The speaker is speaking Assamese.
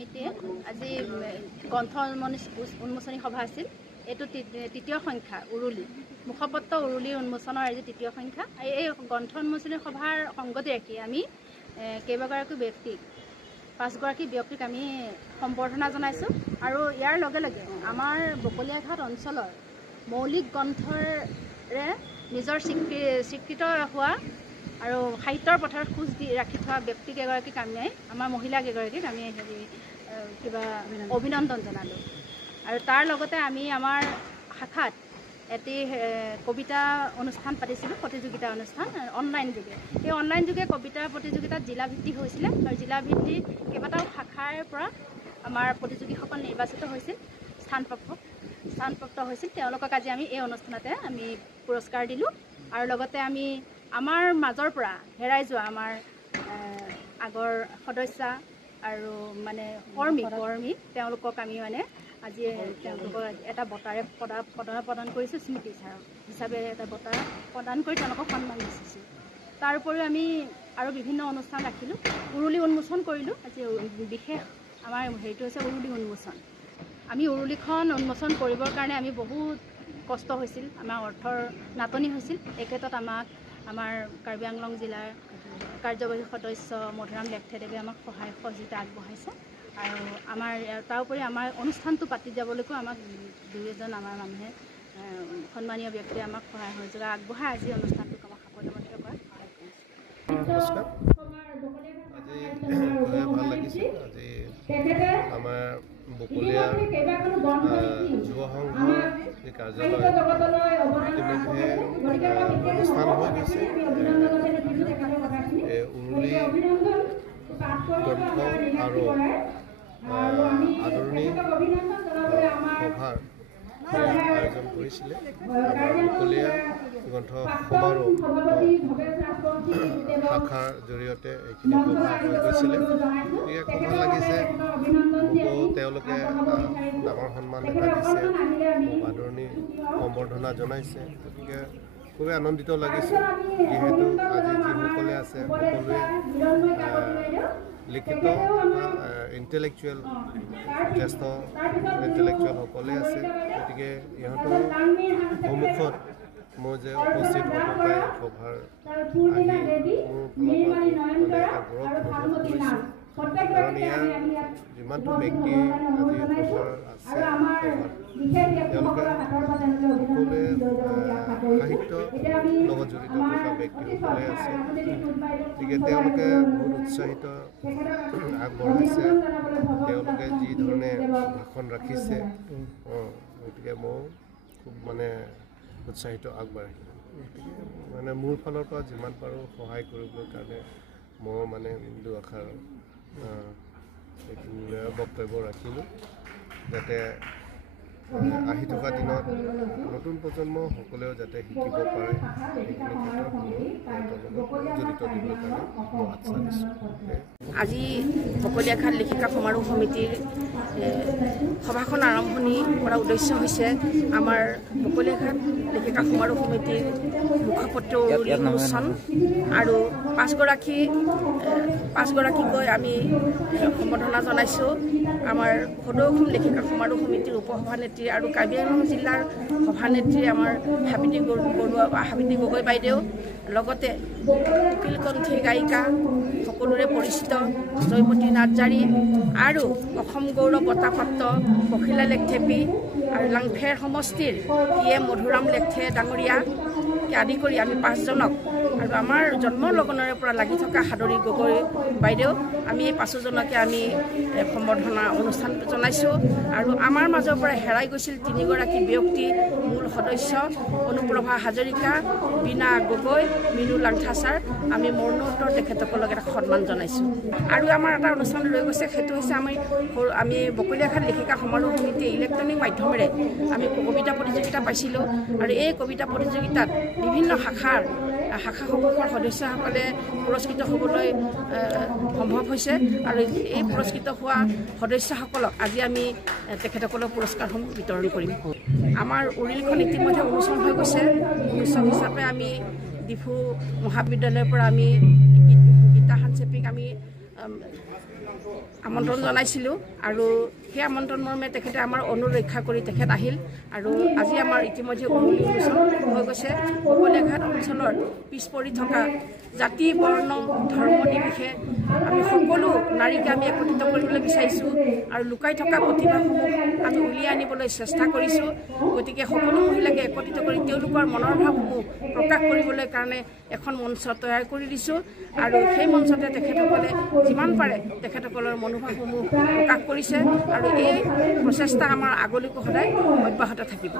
সমিতিয়ে আজি গ্ৰন্থ উন্মোচনী সভা আছিল। এইটো তৃতীয় সংখ্যা উৰুলি মুখপত্ৰ উৰুলিৰ উন্মোচনৰ আজি তৃতীয় সংখ্যা। এই গ্ৰন্থ উন্মোচনী সভাৰ সংগতি ৰাখি আমি কেইবাগৰাকী ব্যক্তিক 5গৰাকী ব্যক্তিক আমি সম্বৰ্ধনা জনাইছোঁ। আৰু ইয়াৰ লগে লগে আমাৰ বকলিয়াঘাট অঞ্চলৰ মৌলিক গ্ৰন্থৰে নিজৰ স্বীকৃত হোৱা আৰু সাহিত্যৰ পথাৰত খোজ দি ৰাখি থোৱা ব্যক্তিকেইগৰাকীক আমি আমাৰ মহিলাকেইগৰাকীক আমি কিবা অভিনন্দন জনালোঁ। আৰু তাৰ লগতে আমি আমাৰ শাখাত এটি কবিতা অনুষ্ঠান পাতিছিলোঁ, প্ৰতিযোগিতা অনুষ্ঠান অনলাইন যোগে। এই অনলাইন যোগে কবিতা প্ৰতিযোগিতাত জিলাভিত্তিক হৈছিলে আৰু জিলাভিত্তিক কেইবাটাও শাখাৰ পৰা আমাৰ প্ৰতিযোগীসকল নিৰ্বাচিত হৈছিল, স্থানপ্ৰাপ্ত হৈছিল। তেওঁলোকক আজি আমি এই অনুষ্ঠানতে আমি পুৰস্কাৰ দিলোঁ। আৰু লগতে আমি আমাৰ মাজৰ পৰা হেৰাই যোৱা আমাৰ আগৰ সদস্য আৰু মানে কৰ্মী তেওঁলোকক আমি মানে আজি তেওঁলোকক এটা বঁটাৰে প্ৰদান কৰিছোঁ, স্মৃতি হিচাপে এটা বঁটা প্ৰদান কৰি তেওঁলোকক সন্মান দিছোঁ। তাৰ উপৰিও আমি আৰু বিভিন্ন অনুষ্ঠান ৰাখিলোঁ, উৰুলি উন্মোচন কৰিলোঁ। আজি বিশেষ আমাৰ হেৰিটো হৈছে উৰুলি উন্মোচন। আমি উৰুলিখন উন্মোচন কৰিবৰ কাৰণে আমি বহুত কষ্ট হৈছিল, আমাৰ অৰ্থৰ নাটনি হৈছিল। এই ক্ষেত্ৰত আমাক আমাৰ কাৰ্বি আংলং জিলাৰ কাৰ্যবাহী সদস্য মধুৰাম লেখথেদেৱে আমাক সহায় সহযোগিতা আগবঢ়াইছে। আৰু আমাৰ তাৰ উপৰি আমাৰ অনুষ্ঠানটো পাতি যাবলৈকো আমাক দুই এজন আমাৰ মানুহে সন্মানীয় ব্যক্তিয়ে আমাক সহায় সহযোগ আগবঢ়াই আজি অনুষ্ঠানটোক আমাক সাফল্যমণ্ডিত কৰাত সহায় কৰিছে। নমস্কাৰ। আজি ভাল লাগিছে। আজি আমাৰ বকলীয়া যুৱ সংঘৰ যি কাৰ্যালয় ইতিমধ্যে অনুষ্ঠান হৈ গৈছে। উৰুলি গ্ৰন্থ আৰু আদৰণি সভাৰ আয়োজন কৰিছিলে। আমাৰ বকলীয়া গ্ৰন্থ সমাৰোহ শাখাৰ জৰিয়তে এইখিনি সভা হৈ গৈছিলে। গতিকে খুব ভাল লাগিছে। মোকো তেওঁলোকে ডাঙৰ সন্মান এটা দিছে, মোক আদৰণি সম্বৰ্ধনা জনাইছে। গতিকে খুবেই আনন্দিত লাগিছোঁ। যিহেতু আজি যিসকলে আছে সকলোৱে লিখিত ইণ্টেলেকচুৱেল জ্যেষ্ঠ ইণ্টেলেকচুৱেলসকলে আছে। গতিকে ইহঁতৰ সন্মুখত মই যে উপস্থিত হ'ব পাৰে সভাৰ আহি মোৰ ফালৰ পৰা মানে এটা গৌৰৱ অনুভৱ কৰিছোঁ। কাৰণ ইয়াৰ যিমানটো ব্যক্তি আজি সভাৰ আছে তেওঁলোকে সকলোৱে সাহিত্যৰ লগত জড়িত থকা ব্যক্তিসকলে আছে। গতিকে তেওঁলোকে বহুত উৎসাহিত আগবঢ়াইছে, তেওঁলোকে যি ধৰণে ভাষণ ৰাখিছে। গতিকে ময়ো খুব মানে উৎসাহিত আগবাঢ়িলোঁ। গতিকে মানে মোৰ ফালৰ পৰা যিমান পাৰোঁ সহায় কৰিবলৈ কাৰণে মই মানে দুআষাৰ বক্তব্য ৰাখিলোঁ, যাতে আহি থকা দিনত নতুন প্ৰজন্ম সকলেও যাতে শিকিব পাৰে। সেইখিনি ক্ষেত্ৰত মই জড়িত দিবৰ কাৰণে মই আশ্বাস দিছোঁ। আজি বকলিয়াঘাট লেখিকা সমাৰোহ সমিতিৰ সভাখন আৰম্ভণি কৰাৰ উদ্দেশ্য হৈছে আমাৰ বকলিয়াঘাট লেখিকা সমাৰোহ সমিতিৰ মুখপত্ৰ উৰুলি উন্মোচন আৰু 5গৰাকীকৈ আমি সম্বৰ্ধনা জনাইছোঁ। আমাৰ সদৌ অসম লেখিকা সমাৰোহ সমিতিৰ উপসভানেত্ৰী আৰু কাৰ্বি আংলং জিলাৰ সভানেত্ৰী আমাৰ সাবিত্ৰী গগৈ বাইদেউ, লগতে উকিলকণ্ঠী গায়িকা সকলোৰে পৰিচিত জয়মতী নাৰ্জাৰী আৰু অসম গৌৰৱ বঁটাপ্ৰাপ্ত পখিলা লেখথেপী আৰু লাংফেৰ সমষ্টিৰ PM মধুৰাম লেখথে ডাঙৰীয়াকে আদি কৰি আমি 5জনক আৰু আমাৰ জন্মৰ লগনৰে পৰা লাগি থকা সাদৰী গগৈ বাইদেউ, আমি এই 5জনকে আমি সম্বৰ্ধনা অনুষ্ঠান জনাইছোঁ। আৰু আমাৰ মাজৰ পৰা হেৰাই গৈছিল 3গৰাকী ব্যক্তি, মূল সদস্য অনুপ্ৰভা হাজৰিকা, বীণা গগৈ, মিনু লাংথাচাৰ, আমি মৰণোত্তৰ তেখেতসকলক এটা সন্মান জনাইছোঁ। আৰু আমাৰ এটা অনুষ্ঠান লৈ গৈছে, সেইটো হৈছে আমি বকলিয়াঘাট লেখিকা সমাৰোহ সমিতিয়ে ইলেক্ট্ৰনিক মাধ্যমেৰে আমি কবিতা প্ৰতিযোগিতা পাইছিলোঁ। আৰু এই কবিতা প্ৰতিযোগিতাত বিভিন্ন শাখাসমূহৰ সদস্যসকলে পুৰস্কৃত হ'বলৈ সম্ভৱ হৈছে। আৰু এই পুৰস্কৃত হোৱা সদস্যসকলক আজি আমি তেখেতসকলক পুৰস্কাৰসমূহ বিতৰণ কৰিম। আমাৰ উৰুলিখন ইতিমধ্যে উন্মোচন হৈ গৈছে। উন্মোচন হিচাপে আমি ডিফু মহাবিদ্যালয়ৰ পৰা আমি গীতা হানচেপিক আমি আমন্ত্ৰণ জনাইছিলোঁ আৰু সেই আমন্ত্ৰণ মৰ্মে তেখেতে আমাৰ অনুৰোধ ৰক্ষা কৰি তেখেত আহিল আৰু আজি আমাৰ ইতিমধ্যে উৰুলি উন্মোচন হৈ গৈছে। বকলীয়াঘাট অঞ্চলৰ পিছ পৰি থকা জাতি বৰ্ণ ধৰ্ম নিৰ্বিশেষে আমি সকলো নাৰীকে আমি একত্ৰিত কৰিবলৈ বিচাৰিছোঁ আৰু লুকাই থকা প্ৰতিভাসমূহ আমি উলিয়াই আনিবলৈ চেষ্টা কৰিছোঁ। গতিকে সকলো মহিলাকে একত্ৰিত কৰি তেওঁলোকৰ মনৰ ভাৱসমূহ প্ৰকাশ কৰিবলৈ কাৰণে এখন মঞ্চ তৈয়াৰ কৰি দিছোঁ আৰু সেই মঞ্চতে তেখেতসকলে যিমান পাৰে তেখেতসকলৰ মনোভাৱসমূহ প্ৰকাশ কৰিছে আৰু এই প্ৰচেষ্টা আমাৰ আগলৈকো সদায় অব্যাহত থাকিব।